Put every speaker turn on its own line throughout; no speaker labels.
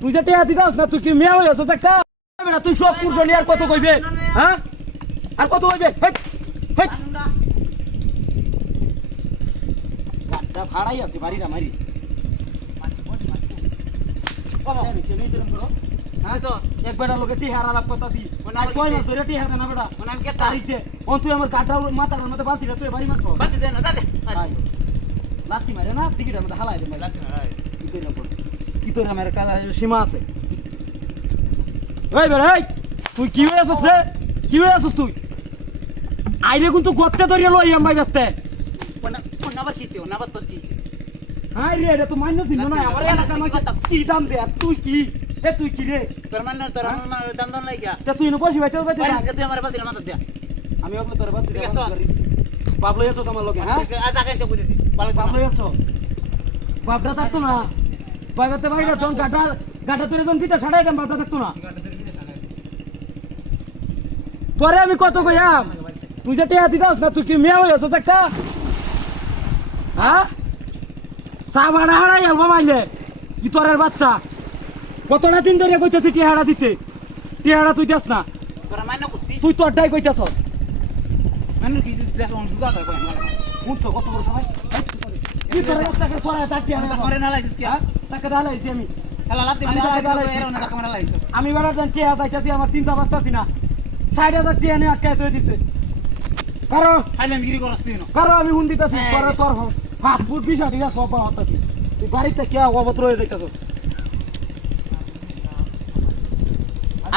তুই যে টেয়া দিতাস না তুই কি মেয়ে হয়ে আছিস একটা? তুই সব নিয়ে আর কত কইবে? হ্যাঁ? আর কত কইবে? ভাড়াই আছে বাড়ি না মারি হালাই দে ভাই, লাথি মারে কি তোর কি তোর আমার কাজ সীমা আছে। এই বেড়া এই তুই কি হয়ে আছিস রে? কি হয়ে আছিস তুই? আইলে কিন্তু গত্তে ধরিয়ে লই আমার যাতে হাই রে এটা তো মান্য ছিল না আমার এলাকার মাঝে কি দাম দে তুই কি? এ তুই কি রে? তা তুই বসি ভাই তোর বাইতে যা। আমি ওগুলো তোর বাদ
ঠিক
বাবলো এত আমার লগে হ্যাঁ? বাবলো এত বাবটা থাকতো না। গাটা গাটা তোরে পিতা ছাড়াই বাবটা থাকতো না। তোরে আমি কত কইয়াম তুই যে টেয়া দিতাস না তুই কি মেয়ে হয়ে আছিস একটা? হ্যাঁ? চা ভাড়া হারাই আলবা মাইলে ই তোরের বাচ্চা? কতটা দিন ধরে কইতেছি টিহাড়া দিতে। টিহাড়া তুই দেস না। তুই তোরটাই কইতেছ উঠছো কত বড় সবাই? তোর তার দাঁড়াইছি আমি। আমি বেড়া দেন টিহা যাইতেছি আমার চিন্তা বাঁচতেছি না। ষাট হাজার টিহা নিয়ে আটকায় তুই দিছে। কারও কারও আমি হুন দিতেছি
হ্যাঁ।
তোর হাত ফুট বিষা দিয়া সব হতাছি তুই বাড়িতে কে অবত্র হয়ে যাইতেছ?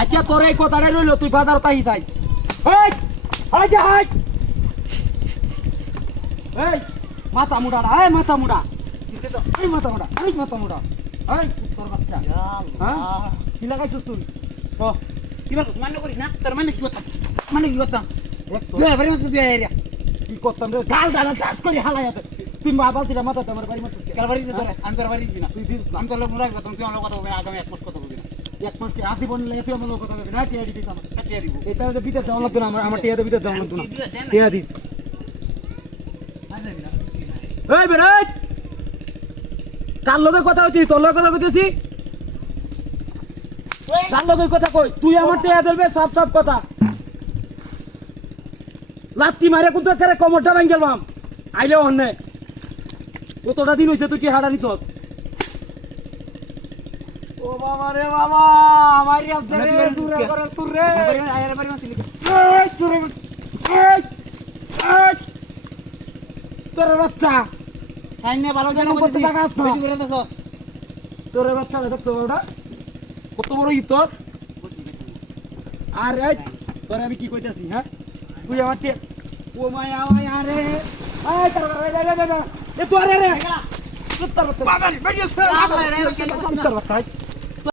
আচ্ছা তোর এই কথাটাই রইল তুই বাজার তাই চাই। এই মাথা মুড়া মাথা মুড়া। এই মাথা মুড়া এই মাথা মুড়া এই তোর বাচ্চা। হ্যাঁ? কি লাগাইছিস তুই? ও দেখছ কি করতাম রে? ডাল ডাল ডাস করে হালাই আছে তুই মা বালতিটা মাথা আমার বাড়ি মারছিস কে? তুই দিস না। এক মাস টিয়া আসি বনি লাগে তুই আমার লোক কথা কবি না টিয়া দিস আমার। এটা যে ভিতরে যাওয়া লাগতো না আমার আমার টিয়াতে ভিতরে যাওয়া লাগতো না। টিয়া দিস। এই বেড়া এই! কার লগে কথা হইছি তোর লগে কথা কইতেছি? কার লগে কথা কই? তুই আমার টিয়া দেবে সব সব কথা। লাত্তি মারে কিন্তু একেবারে কমরটা ভাঙ গেলাম আইলে অন্যে কতটা দিন হয়েছে তুই কি হাডা নিছ ও বাবা রে বাবা আমার রে দূরে করে তুই রে এই চুরে এই এই তোর বাচ্চা। তোর বাচ্চা ওটা কত বড় ই তোর আর এই তোর আমি কি কইতাছি হ্যাঁ তুই আমার কে ও মায়া মায়া রে এই তোর রে রে রে রে এ তোর রে রে তোর তোর বাচ্চা